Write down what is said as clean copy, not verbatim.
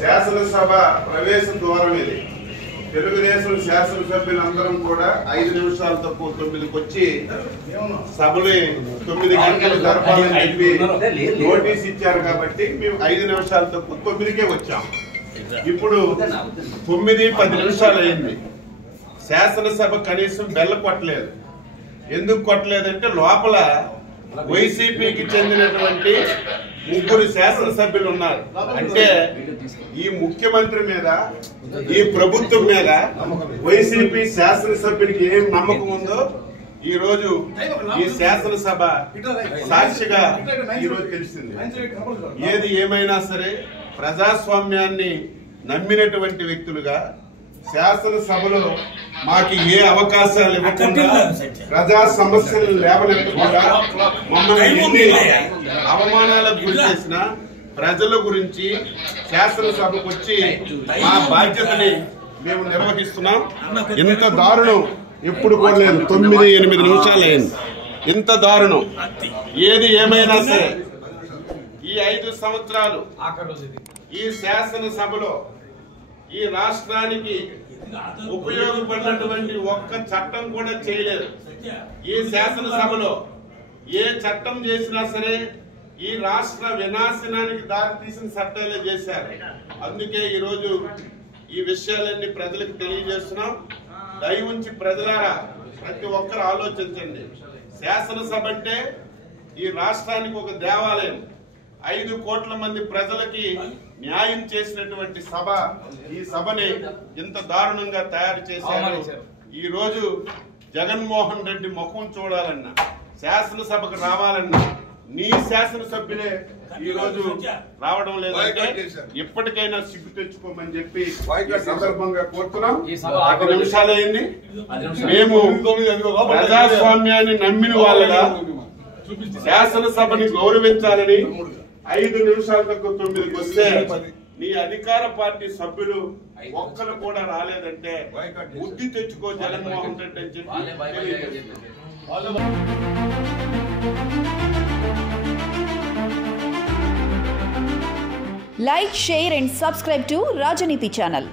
శాసనసభ ప్రవేశ ద్వారం ఇది. తెలుగుదేశం శాసనసభ్యులందరం కూడా 5 నిమిషాలు తక్కువ 9కి వచ్చి సభలు 9 గంటలు జరపాలని చెప్పి నోటీస్ ఇచ్చారు కాబట్టి మేము 5 నిమిషాలు తక్కువ 9కే వచ్చాం. ఇప్పుడు 9:10 నిమిషాలు అయింది. శాసనసభ కనీసం బెల్ల కొట్టలేదు. ఎందుకు కొట్టలేదంటే లోపల వైసీపీకి చెందినటువంటి 3 శాసనసభ్యులు ఉన్నారు. అంటే ఈ ముఖ్యమంత్రి మీద, ఈ ప్రభుత్వం మీద వైసీపీ శాసనసభ్యునికి ఏం నమ్మకం ఉందో ఈ రోజు ఈ శాసనసభ సాక్షిగా ఈ రోజు తెలిసింది. ఏది ఏమైనా సరే ప్రజాస్వామ్యాన్ని నమ్మినటువంటి వ్యక్తులుగా శాసనసభలో మాకు ఏ అవకాశాలు ఇవ్వకుండా, ప్రజా సమస్యలు లేవనెత్తకుండా, మమ్మల్ని ఎన్ని అవమానాలకు గురి చేసిన ప్రజల గురించి శాసనసభకు వచ్చి మా బాధ్యతని మేము నిర్వహిస్తున్నాం. ఇంత దారుణం ఎప్పుడు కూడా లేదు. 9-8 నిమిషాలు అయింది. ఇంత దారుణం ఏది ఏమైనా సరే ఈ 5 సంవత్సరాలు ఈ శాసనసభలో ఈ రాష్ట్రానికి ఉపయోగపడినటువంటి ఒక్క చట్టం కూడా చేయలేదు. ఈ శాసనసభలో ఏ చట్టం చేసినా సరే ఈ రాష్ట్ర వినాశనానికి దారితీసిన చట్టాలే చేశారు. అందుకే ఈరోజు ఈ విషయాలన్నీ ప్రజలకు తెలియజేస్తున్నాం. దయ ఉంచి ప్రజలారా ప్రతి ఒక్కరు ఆలోచించండి. శాసనసభ అంటే ఈ రాష్ట్రానికి ఒక దేవాలయం. 5 కోట్ల మంది ప్రజలకి న్యాయం చేసినటువంటి సభ ఈ సభని ఇంత దారుణంగా తయారు చేశారు. ఈ రోజు జగన్మోహన్ రెడ్డి ముఖం చూడాలన్నా, శాసనసభకు రావాలన్నా నీ శాసనసభ్యులే ఈ రోజు రావడం లేదంటే ఇప్పటికైనా సిగ్గు తెచ్చుకోమని చెప్పి సందర్భంగా కోరుతున్నాం. 10 నిమిషాలు అయింది. మేము ప్రజాస్వామ్యాన్ని నమ్మిన వాళ్ళగా శాసనసభని గౌరవించాలని 5 నిమిషాల తక్కువ 9కి వస్తే నీ అధికార పార్టీ సభ్యులు ఒక్కరు కూడా రాలేదంటే బుద్ధి తెచ్చుకో జగన్మోహన్ రెడ్డి అని చెప్పి Like, share and subscribe to Rajaniti channel.